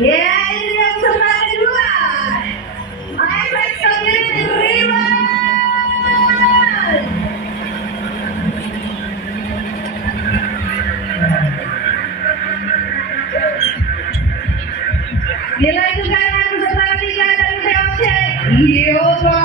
Ya, ini yang sebelah kedua. Alex Community Ribbon. Dilanjutkan lagu sebelah ketiga dari VOC. Yoga.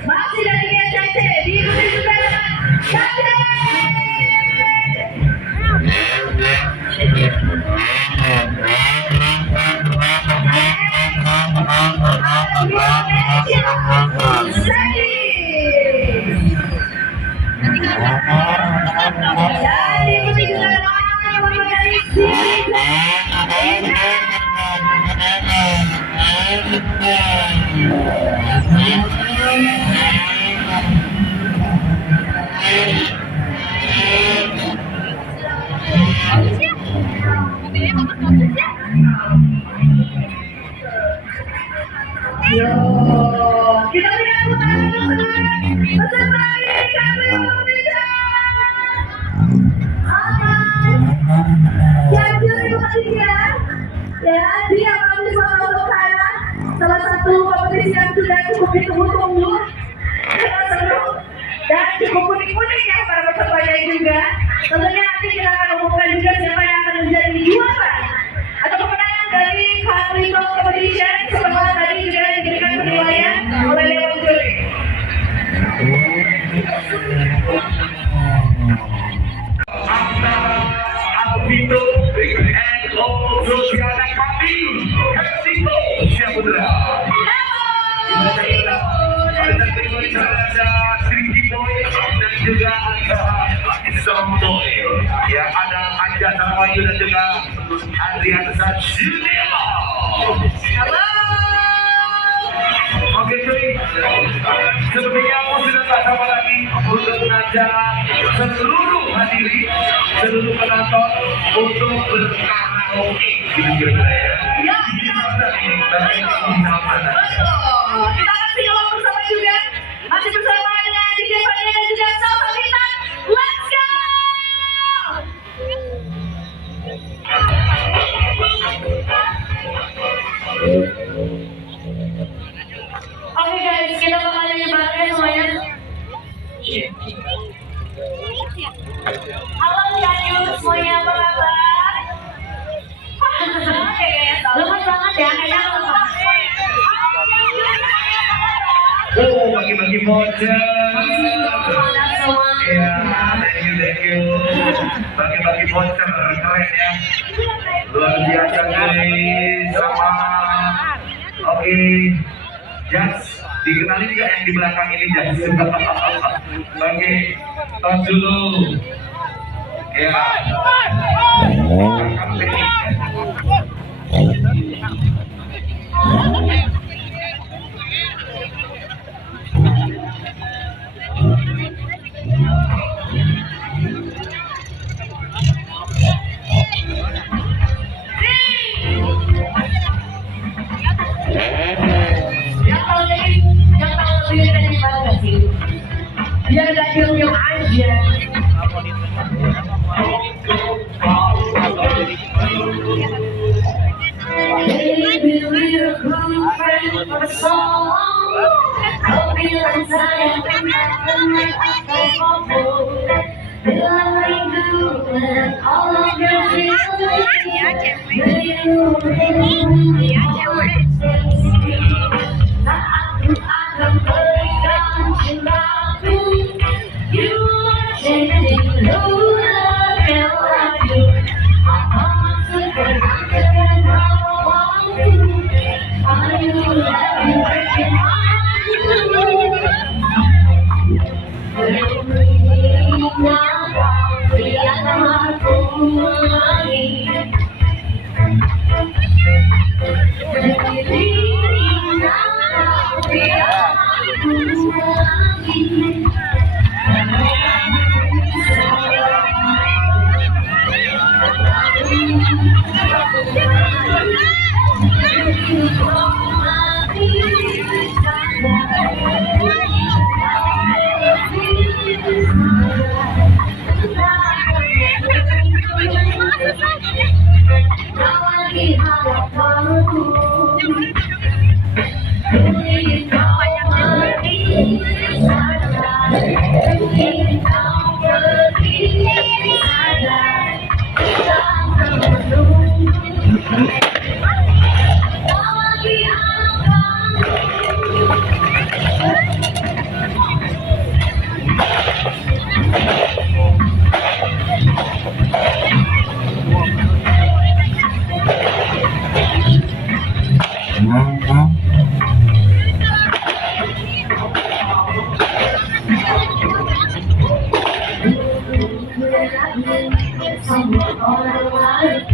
Masih dari GCC, diikuti juga dengan Cace. Yo, kita berikan tepuk tangan bersama kami Indonesia. Yang juri ketiga, ya dia mahasiswa Lombok Thailand, salah satu kompetisi yang sudah cukup ditunggu-tunggu, seru dan cukup unik-unik ya para pesertanya juga. Tentunya nanti kita akan umumkan juga siapa yang akan menjadi juara atau pemenang dari Katrito Competition setelah tadi juga diberikan penilaian oleh Dewan Juri. Alvito and also Diana Kami Helsito Syabudra. Ada Sri Boy dan juga ada Samboy. Ya, ada Anja Samayu dan juga Adrian Junior. Halo. Oke cuy, sepertinya aku sudah tak sabar lagi untuk mengajak seluruh hadirin, seluruh penonton untuk berkaraoke, gitu kira-kira ya. Ya, betul. Kita akan simak bersama juga. Masih bersama dengan DJ Fadil dan juga Salsa Bintang. Let's go! Oke guys, kita bakal nyebarkan semuanya. Halo Yanyu, semuanya apa kabar? Lemas banget ya, kayaknya lemas. Oh, bagi-bagi voucher. Iya, thank you. Bagi-bagi voucher keren ya. Luar biasa guys, sama. Oke, Jas, dikenali juga yang di belakang ini Jas. Oke, tos dulu. Ya. Biar gak diem aja. Baby, we're good friends for so long. Kau bilang sayang benar-benar aku ngomong. Bilang rindu dan all of your feelings. Tak aku akan berikan cintaku. You are changing who I do. Apa maksud berangkat mau are you letting breaking Semua orang lain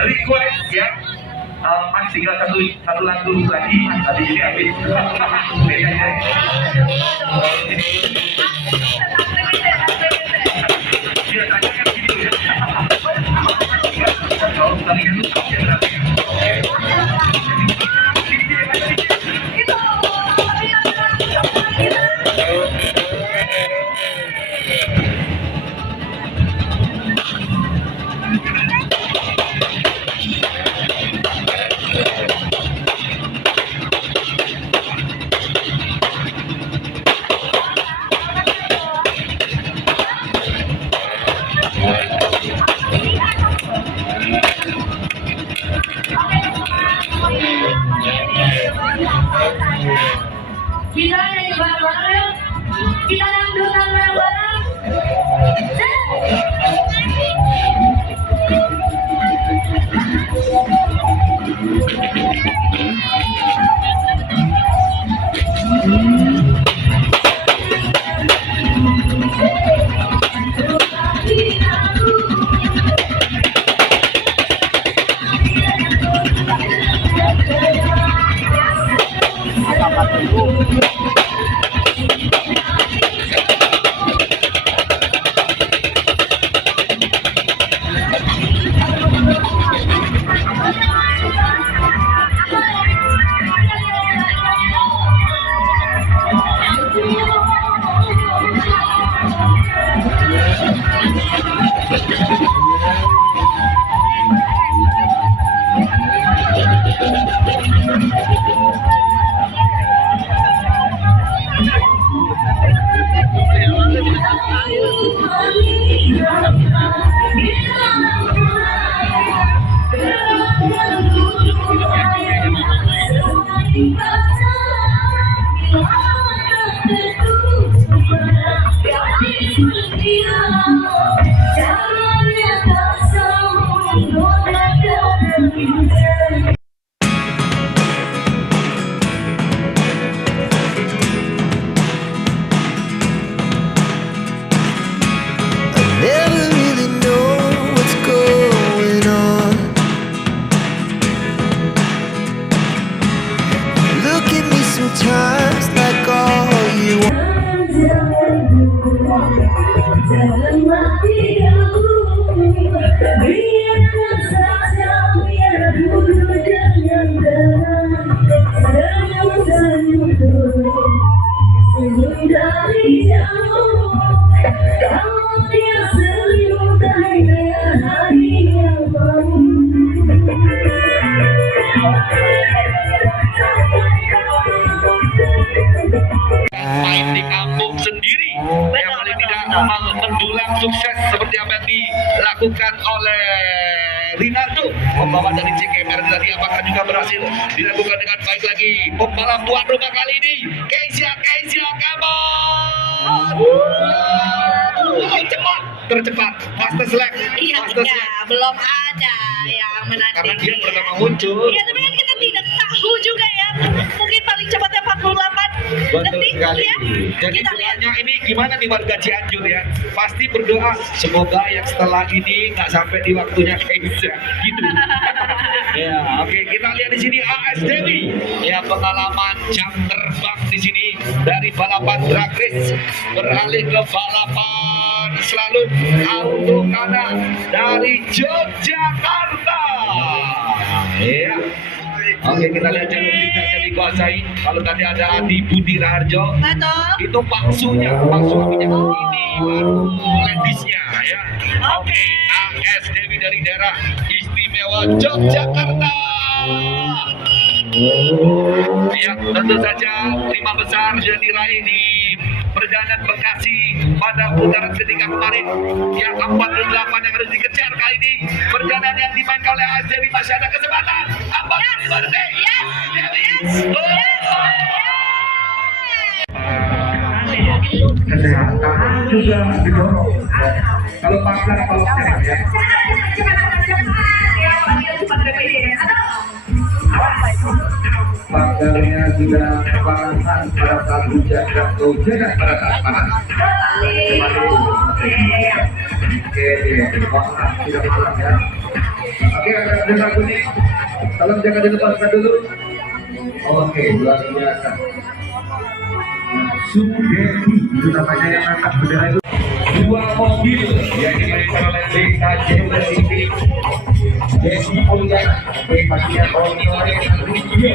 request ya. Mas tinggal satu lagu lagi, Mas habis ini habis. Bedanya. Biasanya kan gitu ya. Kalau tadi kan Kita nyanyi bareng-bareng yuk. Kita dangdutan bareng-bareng. Never really know what's going on. Look at me sometimes like all you want. Main di kampung sendiri yang paling tidak mendulang sukses seperti apa yang dilakukan oleh Rinaldo, pembalap dari CKMR tadi, apakah juga berhasil dilakukan dengan baik lagi pembalap tuan rumah kali ini Kezia come on. Cepat, tercepat, fastest lap, Iya, fastest ya, lap. belum ada yang menandingi. Karena dia pertama muncul. Iya, tapi kan kita tidak tahu juga ya. Mungkin paling cepatnya 48 Betul detik sekali. ya. Jadi Kita lihat. doanya ini gimana nih warga Cianjur ya? Pasti berdoa semoga yang setelah ini nggak sampai di waktunya Kezia gitu. Ya, oke, kita lihat di sini AS Dewi. Ya, pengalaman jam terbang di sini dari balapan drag race beralih ke balapan selalu autokada dari Yogyakarta. Ya. Oke, kita lihat jalur zigzagnya dikuasai. Kalau tadi ada Adi Budi Raharjo, Betul. itu paksunya ini baru ladiesnya ya. Oke, AS Dewi dari daerah istimewa Yogyakarta. Ya, tentu saja 5 besar sudah diraih di perjalanan Bekasi pada putaran ketiga kemarin. Yang 48 yang harus dikejar kali ini. Perjalanan yang dimainkan oleh AS Dewi masih ada kesempatan. 45 detik. Kesehatan juga didorong. Kalau paksa kalau ya. Pagarnya juga panasan pada saat hujan dan hujan pada saat panas. Oke, malam tidak malam ya. Oke, ada lagu nih. Tolong jangan dilepaskan dulu. Oke, luar biasa. Sugeti itu namanya yang angkat bendera itu. Dua mobil yang dimainkan oleh BKJ Racing, Desi Mulyana, pastinya Ronaldo Rizky,